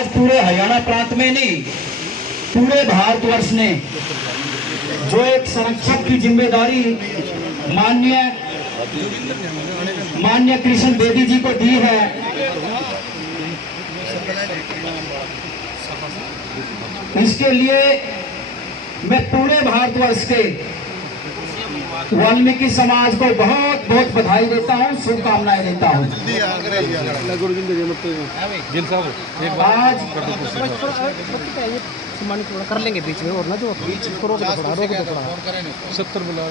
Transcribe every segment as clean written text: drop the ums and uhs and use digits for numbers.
आज पूरे हरियाणा प्रांत में नहीं, पूरे भारतवर्ष ने जो एक संरक्षक की जिम्मेदारी माननीय कृष्ण बेदी जी को दी है, इसके लिए मैं पूरे भारतवर्ष के वाल्मीकि समाज को बहुत बहुत बधाई देता हूं, शुभकामनाएं देता हूं। आज कर लेंगे बीच में, और ना जो बीच को रोक दो थोड़ा 70 बुला।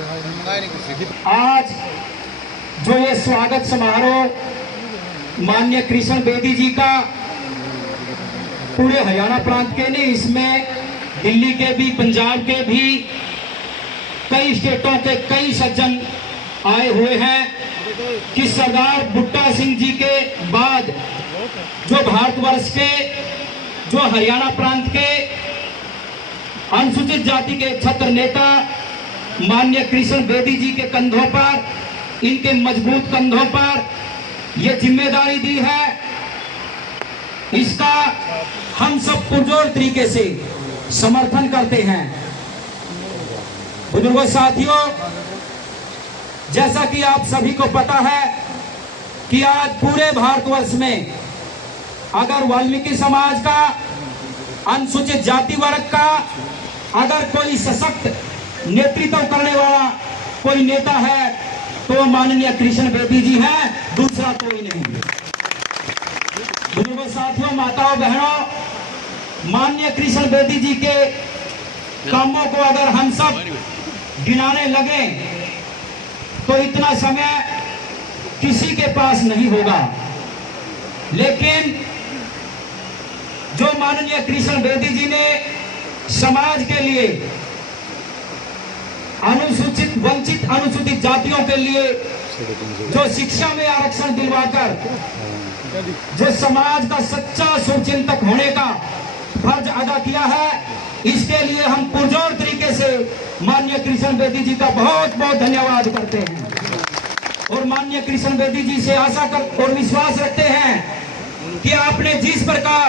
आज जो ये स्वागत समारोह माननीय कृष्ण बेदी जी का पूरे हरियाणा प्रांत के नहीं, इसमें दिल्ली के भी, पंजाब के भी, कई स्टेटों के कई सज्जन आए हुए हैं कि सरदार बूटा सिंह जी के बाद जो भारतवर्ष के, जो हरियाणा प्रांत के अनुसूचित जाति के छत्र नेता माननीय कृष्ण बेदी जी के कंधों पर, इनके मजबूत कंधों पर यह जिम्मेदारी दी है, इसका हम सब पुरजोर तरीके से समर्थन करते हैं। बुजुर्गों, साथियों, जैसा कि आप सभी को पता है कि आज पूरे भारतवर्ष में अगर वाल्मीकि समाज का, अनुसूचित जाति वर्ग का अगर कोई सशक्त नेतृत्व करने वाला कोई नेता है तो माननीय कृष्ण बेदी जी हैं, दूसरा कोई नहीं। बुजुर्गों, साथियों, माताओं, बहनों, माननीय कृष्ण बेदी जी के कामों को अगर हम सब गिनाने लगे तो इतना समय किसी के पास नहीं होगा, लेकिन जो माननीय कृष्ण बेदी जी ने समाज के लिए, अनुसूचित, वंचित, अनुसूचित जातियों के लिए जो शिक्षा में आरक्षण दिलवाकर जो समाज का सच्चा शुभचिंतक होने का फर्ज अदा किया है, इसके लिए हम पुरजोर तरीके से माननीय कृष्ण बेदी जी का बहुत बहुत धन्यवाद करते हैं और माननीय कृष्ण बेदी जी से आशा कर और विश्वास रखते हैं कि आपने जिस प्रकार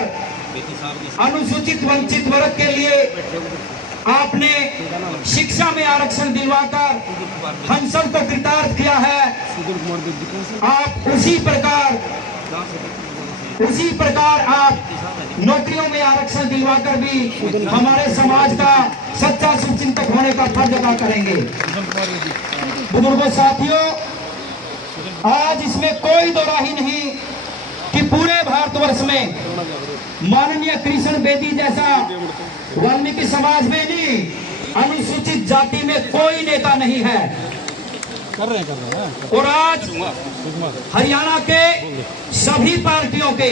अनुसूचित वंचित वर्ग के लिए आपने शिक्षा में आरक्षण दिलवाकर हम सबको कृतार्थ किया है, आप उसी प्रकार आप नौकरियों में आरक्षण दिलवाकर भी हमारे समाज का सच्चा शुभचिंतक होने का फर्ज अदा करेंगे। बुजुर्गों, साथियों, आज इसमें कोई दो राही नहीं कि पूरे भारतवर्ष में माननीय कृष्ण बेदी जैसा वाल्मीकि समाज में नहीं, अनुसूचित जाति में कोई नेता नहीं है। कर रहे हैं। और आज हरियाणा के सभी पार्टियों के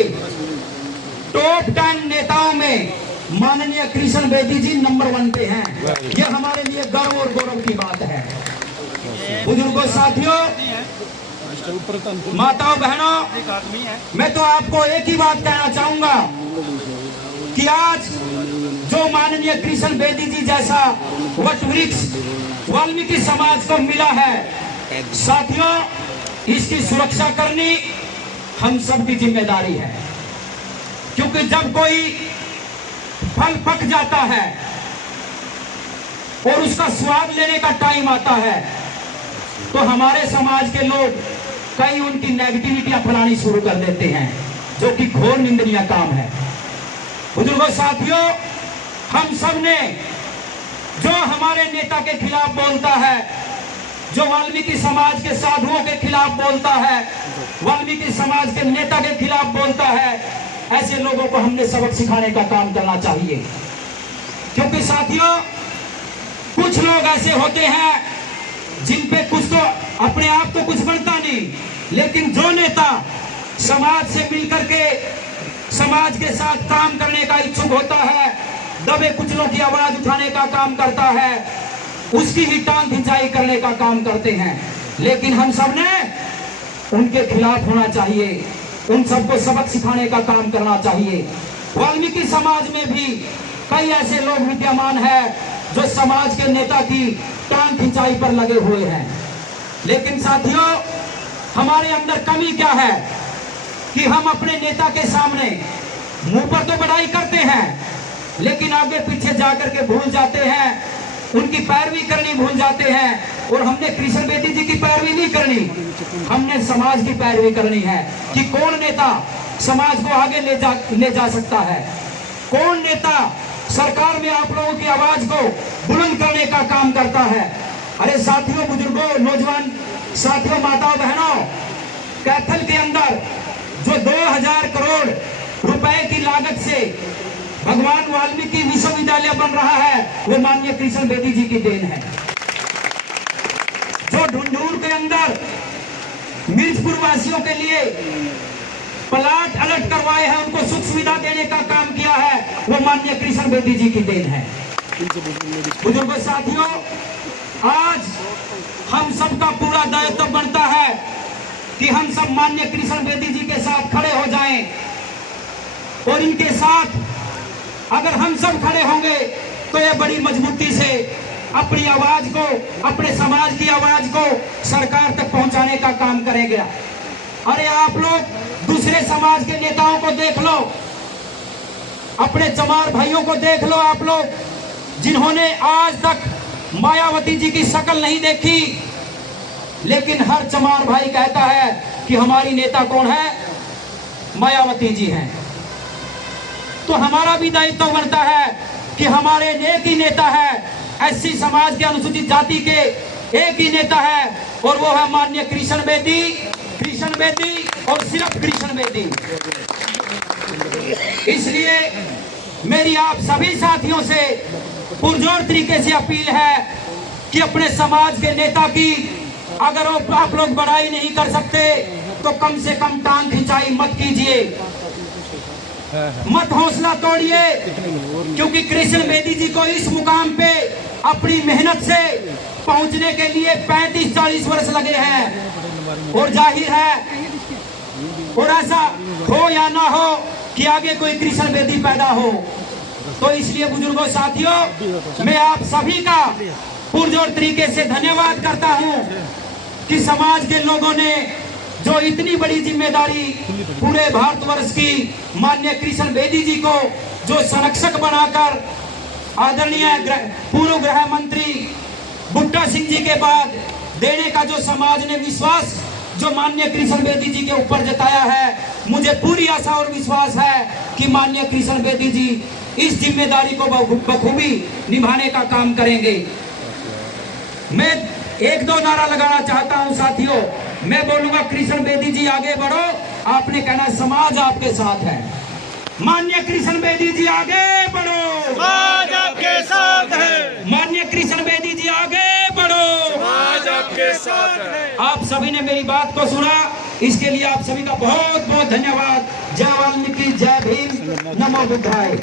टॉप 10 नेताओं में माननीय कृष्ण बेदी जी नंबर 1 पे हैं। यह हमारे लिए गर्व और गौरव की बात है। बुजुर्गों, साथियों, माताओं, बहनों, मैं तो आपको एक ही बात कहना चाहूंगा कि आज जो माननीय कृष्ण बेदी जी जैसा वटवृक्ष वाल्मीकि समाज को मिला है, साथियों, इसकी सुरक्षा करनी हम सबकी जिम्मेदारी है, क्योंकि जब कोई फल पक जाता है और उसका स्वाद लेने का टाइम आता है तो हमारे समाज के लोग कई उनकी नेगेटिविटियां फैलानी शुरू कर देते हैं, जो कि घोर निंदनीय काम है। बुजुर्गों, साथियों, हम सब ने जो हमारे नेता के खिलाफ बोलता है, जो वाल्मीकि समाज के साधुओं के खिलाफ बोलता है, वाल्मीकि समाज के नेता के खिलाफ बोलता है, ऐसे लोगों को हमने सबक सिखाने का काम करना चाहिए। क्योंकि साथियों, कुछ लोग ऐसे होते हैं जिन पे कुछ तो अपने आप तो कुछ बनता नहीं, लेकिन जो नेता समाज से मिलकर के समाज के साथ काम करने का इच्छुक होता है, दबे कुचलों की आवाज उठाने का काम करता है, उसकी ही टांग खिंचाई करने का काम करते हैं। लेकिन हम सब ने उनके खिलाफ होना चाहिए, उन सबको सबक सिखाने का काम करना चाहिए। वाल्मीकि समाज में भी कई ऐसे लोग विद्यमान हैं जो समाज के नेता की टांग खिंचाई पर लगे हुए हैं। लेकिन साथियों, हमारे अंदर कमी क्या है कि हम अपने नेता के सामने मुंह पर तो बड़ाई करते हैं, लेकिन आगे पीछे जाकर के भूल जाते हैं, उनकी पैरवी करनी भूल जाते हैं। और हमने कृष्ण बेदी जी की पैरवी नहीं करनी, हमने समाज की पैरवी करनी है कि कौन नेता समाज को आगे ले जा सकता है, कौन नेता सरकार में आप लोगों की आवाज को बुलंद करने का काम करता है। अरे साथियों, बुजुर्गों, नौजवान साथियों, माताओं बहनों, कैथल के अंदर जो 2000 करोड़ रुपए की लागत से भगवान वाल्मीकि विश्वविद्यालय बन रहा है, वो माननीय कृष्ण बेदी जी की देन है। जो ढूंढूर के अंदर मिर्चपुर वासियों के लिए प्लाट अलर्ट करवाए हैं, उनको सुख सुविधा देने का काम किया है, वो माननीय कृष्ण बेदी जी की देन है। बुजुर्गों साथियों, आज हम सबका पूरा दायित्व बनता है कि हम सब माननीय कृष्ण बेदी जी के साथ खड़े हो जाएं, और इनके साथ अगर हम सब खड़े होंगे तो ये बड़ी मजबूती से अपनी आवाज को, अपने समाज की आवाज को सरकार तक पहुंचाने का काम करेंगे। अरे आप लोग दूसरे समाज के नेताओं को देख लो, अपने चमार भाइयों को देख लो, आप लोग जिन्होंने आज तक मायावती जी की शक्ल नहीं देखी, लेकिन हर चमार भाई कहता है कि हमारी नेता कौन है, मायावती जी हैं। तो हमारा भी दायित्व बनता है कि हमारे एक ही नेता है, एससी समाज के अनुसूचित जाति के एक ही नेता है, और वो है माननीय कृष्ण बेदी और सिर्फ कृष्ण बेदी। इसलिए मेरी आप सभी साथियों से पुरजोर तरीके से अपील है कि अपने समाज के नेता की अगर आप लोग बड़ाई नहीं कर सकते तो कम से कम टांग खिंचाई मत कीजिए, मत हौसला तोड़िए, क्योंकि कृष्ण बेदी जी को इस मुकाम पे अपनी मेहनत से पहुंचने के लिए 35-40 वर्ष लगे हैं। और जाहिर है, और ऐसा हो या ना हो कि आगे कोई कृष्ण बेदी पैदा हो। तो इसलिए बुजुर्गों साथियों, मैं आप सभी का पुरजोर तरीके से धन्यवाद करता हूं कि समाज के लोगों ने जो इतनी बड़ी जिम्मेदारी पूरे भारतवर्ष की माननीय कृष्ण बेदी जी को जो संरक्षक बनाकर आदरणीय पूर्व गृह मंत्री बुट्टा सिंह जी के बाद देने का जो समाज ने विश्वास जो माननीय कृष्ण बेदी जी के ऊपर जताया है, मुझे पूरी आशा और विश्वास है कि माननीय कृष्ण बेदी जी इस जिम्मेदारी को बखूबी निभाने का काम करेंगे। मैं एक दो नारा लगाना चाहता हूं साथियों। मैं बोलूंगा कृष्ण बेदी जी आगे बढ़ो, आपने कहना समाज आपके साथ है। माननीय कृष्ण बेदी जी आगे बढ़ो, समाज आपके साथ है। माननीय कृष्ण बेदी जी आगे बढ़ो, समाज आपके साथ है। आप सभी ने मेरी बात को सुना, इसके लिए आप सभी का बहुत बहुत धन्यवाद। जय वाल्मीकि, जय भीम, नमो बुद्धाय।